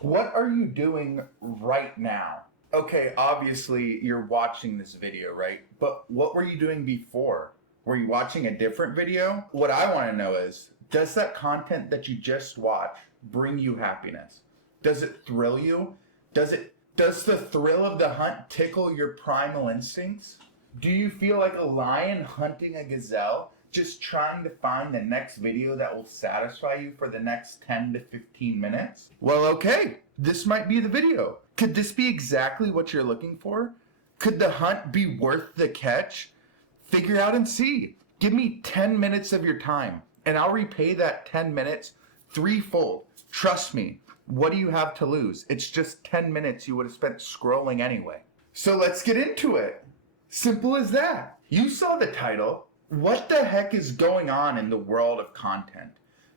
What are you doing right now? Okay, obviously you're watching this video, right? But what were you doing before? Were you watching a different video? What I want to know is, does that content that you just watched bring you happiness? Does it thrill you? Does the thrill of the hunt tickle your primal instincts? Do you feel like a lion hunting a gazelle, just trying to find the next video that will satisfy you for the next 10 to 15 minutes? Well, okay, this might be the video. Could this be exactly what you're looking for? Could the hunt be worth the catch? Figure out and see. Give me 10 minutes of your time, and I'll repay that 10 minutes threefold. Trust me. What do you have to lose? It's just 10 minutes you would have spent scrolling anyway. So let's get into it. Simple as that. You saw the title. What the heck is going on in the world of content?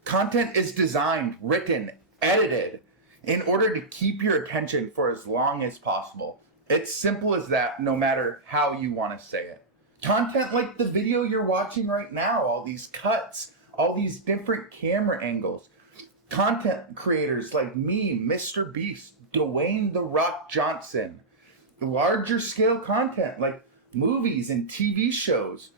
Content is designed, written, edited in order to keep your attention for as long as possible. It's simple as that, no matter how you want to say it. Content like the video you're watching right now, all these cuts, all these different camera angles. Content creators like me, Mr. Beast, Dwayne "The Rock" Johnson. Larger scale content like movies and TV shows.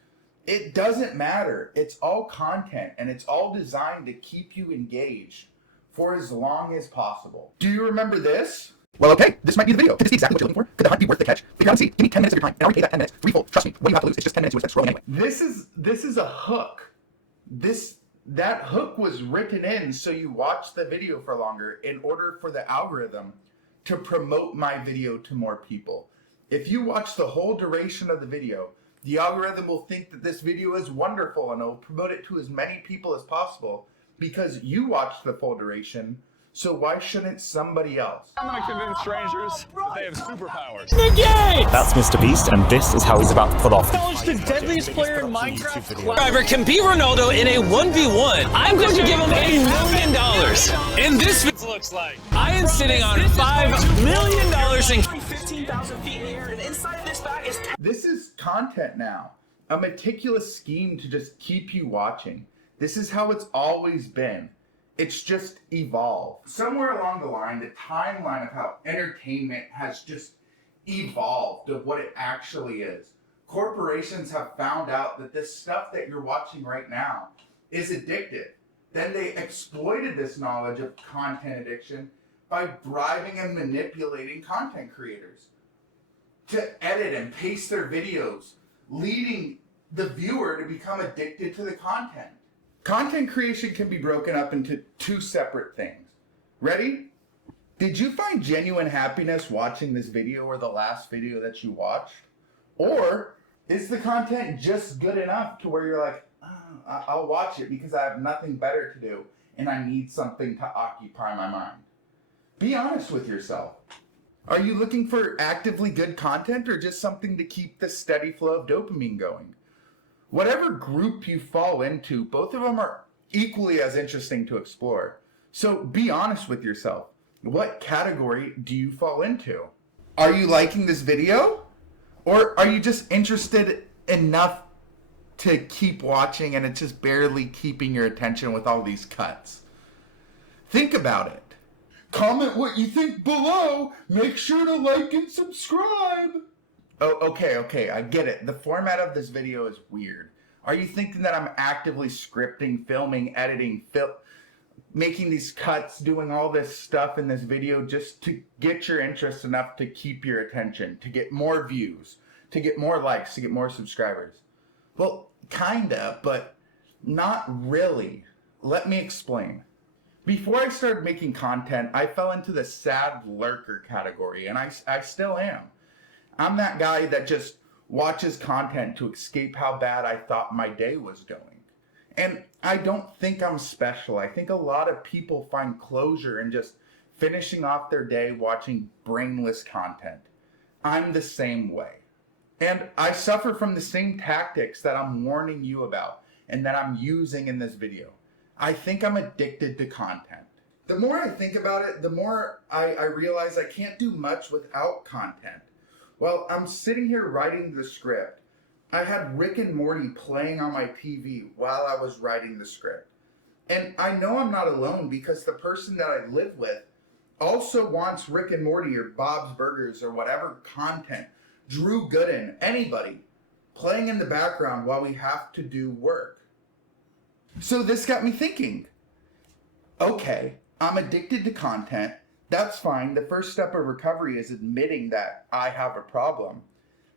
It doesn't matter. It's all content, and it's all designed to keep you engaged for as long as possible. Do you remember this? Well, okay, this might be the video. Could this be exactly what you're looking for? Could the hunt be worth the catch? Figure out and see. Give me 10 minutes of your time, and I'll repay that 10 minutes threefold. Trust me, what do you have to lose? It's just 10 minutes you would have spent scrolling anyway. This is a hook. That hook was written in so you watch the video for longer in order for the algorithm to promote my video to more people. If you watch the whole duration of the video, the algorithm will think that this video is wonderful and it will promote it to as many people as possible because you watched the full duration. So why shouldn't somebody else? I'm gonna convince strangers that they have superpowers. That's Mr. Beast, and this is how he's about to pull off. Challenge the deadliest player in Minecraft. Driver can beat Ronaldo in a 1v1. I'm going to give him $1 million. In this video, Looks like I am sitting on $5 million in 15,000 feet in the air, and inside of this bag is. This is content now. A meticulous scheme to just keep you watching. This is how it's always been. It's just evolved. Somewhere along the line, the timeline of how entertainment has just evolved of what it actually is. Corporations have found out that this stuff that you're watching right now is addictive. Then they exploited this knowledge of content addiction by bribing and manipulating content creators to edit and paste their videos, leading the viewer to become addicted to the content. Content creation can be broken up into two separate things. Ready? Did you find genuine happiness watching this video or the last video that you watched? Or is the content just good enough to where you're like, oh, I'll watch it because I have nothing better to do and I need something to occupy my mind? Be honest with yourself. Are you looking for actively good content or just something to keep the steady flow of dopamine going? Whatever group you fall into, both of them are equally as interesting to explore. So be honest with yourself. What category do you fall into? Are you liking this video? Or are you just interested enough to keep watching and it's just barely keeping your attention with all these cuts? Think about it. Comment what you think below. Make sure to like and subscribe. Oh, okay, I get it. The format of this video is weird. Are you thinking that I'm actively scripting, filming, editing, making these cuts, doing all this stuff in this video just to get your interest enough to keep your attention, to get more views, to get more likes, to get more subscribers? Well, kinda, but not really. Let me explain. Before I started making content, I fell into the sad lurker category, and I still am. I'm that guy that just watches content to escape how bad I thought my day was going. And I don't think I'm special. I think a lot of people find closure in just finishing off their day watching brainless content. I'm the same way. And I suffer from the same tactics that I'm warning you about and that I'm using in this video. I think I'm addicted to content. The more I think about it, the more I realize I can't do much without content. Well, I'm sitting here writing the script. I had Rick and Morty playing on my TV while I was writing the script. And I know I'm not alone because the person that I live with also wants Rick and Morty or Bob's Burgers or whatever content, Drew Gooden, anybody, playing in the background while we have to do work. So this got me thinking, okay, I'm addicted to content. That's fine. The first step of recovery is admitting that I have a problem.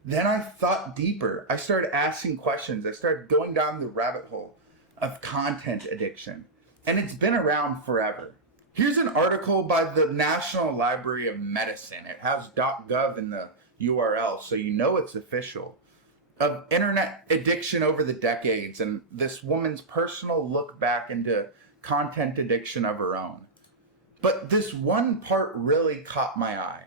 Then I thought deeper. I started asking questions. I started going down the rabbit hole of content addiction. And it's been around forever. Here's an article by the National Library of Medicine. It has .gov in the URL, so you know it's official. Of internet addiction over the decades and this woman's personal look back into content addiction of her own. But this one part really caught my eye.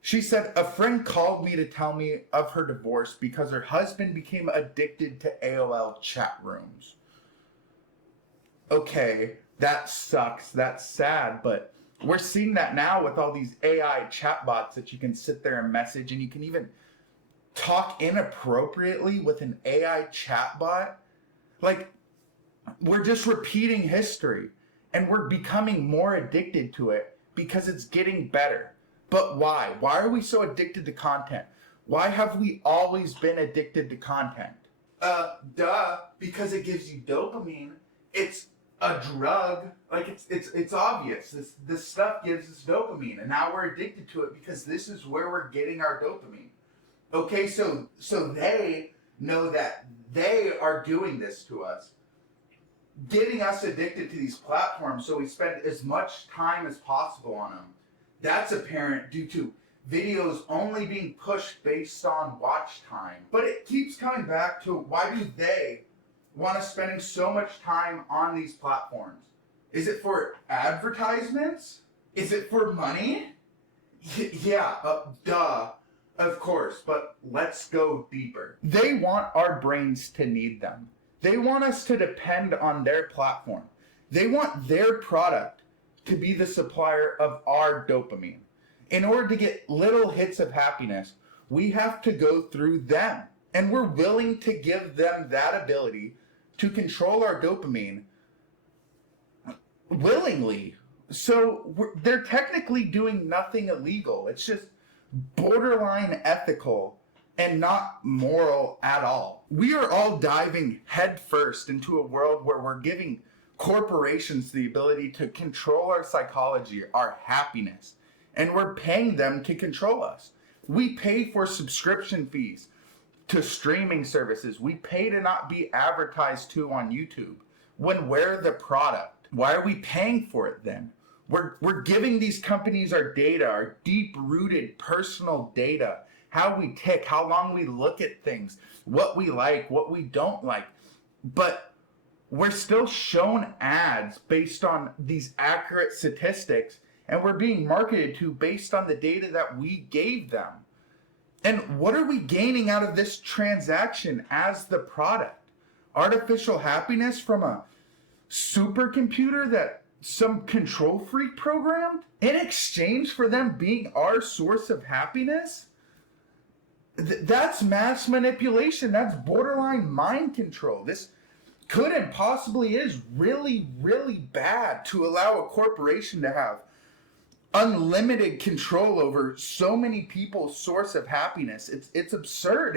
She said, a friend called me to tell me of her divorce because her husband became addicted to AOL chat rooms. Okay, that sucks. That's sad, but we're seeing that now with all these AI chatbots that you can sit there and message, and you can even talk inappropriately with an AI chatbot. Like, we're just repeating history, and we're becoming more addicted to it because it's getting better. But why? Why are we so addicted to content? Why have we always been addicted to content? Because it gives you dopamine. It's a drug. Like, it's obvious. This stuff gives us dopamine, and now we're addicted to it because this is where we're getting our dopamine. Okay, so they know that they are doing this to us, getting us addicted to these platforms, so we spend as much time as possible on them. That's apparent due to videos only being pushed based on watch time. But it keeps coming back to, why do they want us spending so much time on these platforms? Is it for advertisements? Is it for money? Duh. Of course, but let's go deeper. They want our brains to need them. They want us to depend on their platform. They want their product to be the supplier of our dopamine. In order to get little hits of happiness, we have to go through them. And we're willing to give them that ability to control our dopamine willingly. So they're technically doing nothing illegal. It's just borderline ethical and not moral at all. We are all diving headfirst into a world where we're giving corporations the ability to control our psychology, our happiness, and we're paying them to control us. We pay for subscription fees to streaming services. We pay to not be advertised to on YouTube when we're the product. Why are we paying for it then? We're giving these companies our data, our deep-rooted personal data, how we tick, how long we look at things, what we like, what we don't like. But we're still shown ads based on these accurate statistics, and we're being marketed to based on the data that we gave them. And what are we gaining out of this transaction as the product? Artificial happiness from a supercomputer that some control freak programmed in exchange for them being our source of happiness? That's mass manipulation. That's borderline mind control. This could and possibly is really, really bad to allow a corporation to have unlimited control over so many people's source of happiness. It's absurd.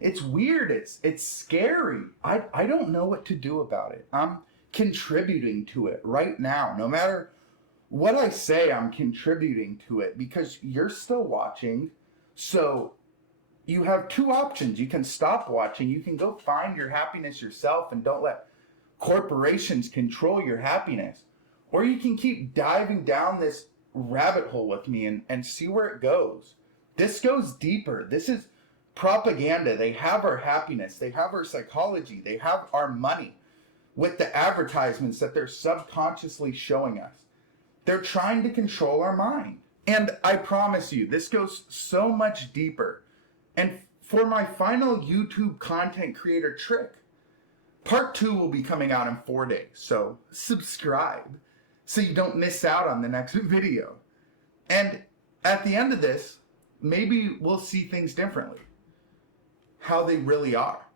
It's weird. It's scary. I don't know what to do about it. I'm contributing to it right now. No matter what I say, I'm contributing to it because you're still watching. So you have two options. You can stop watching. You can go find your happiness yourself and don't let corporations control your happiness. Or you can keep diving down this rabbit hole with me and see where it goes. This goes deeper. This is propaganda. They have our happiness. They have our psychology. They have our money with the advertisements that they're subconsciously showing us. They're trying to control our mind. And I promise you, this goes so much deeper. And for my final YouTube content creator trick, part 2 will be coming out in 4 days. So subscribe so you don't miss out on the next video. And at the end of this, maybe we'll see things differently. How they really are.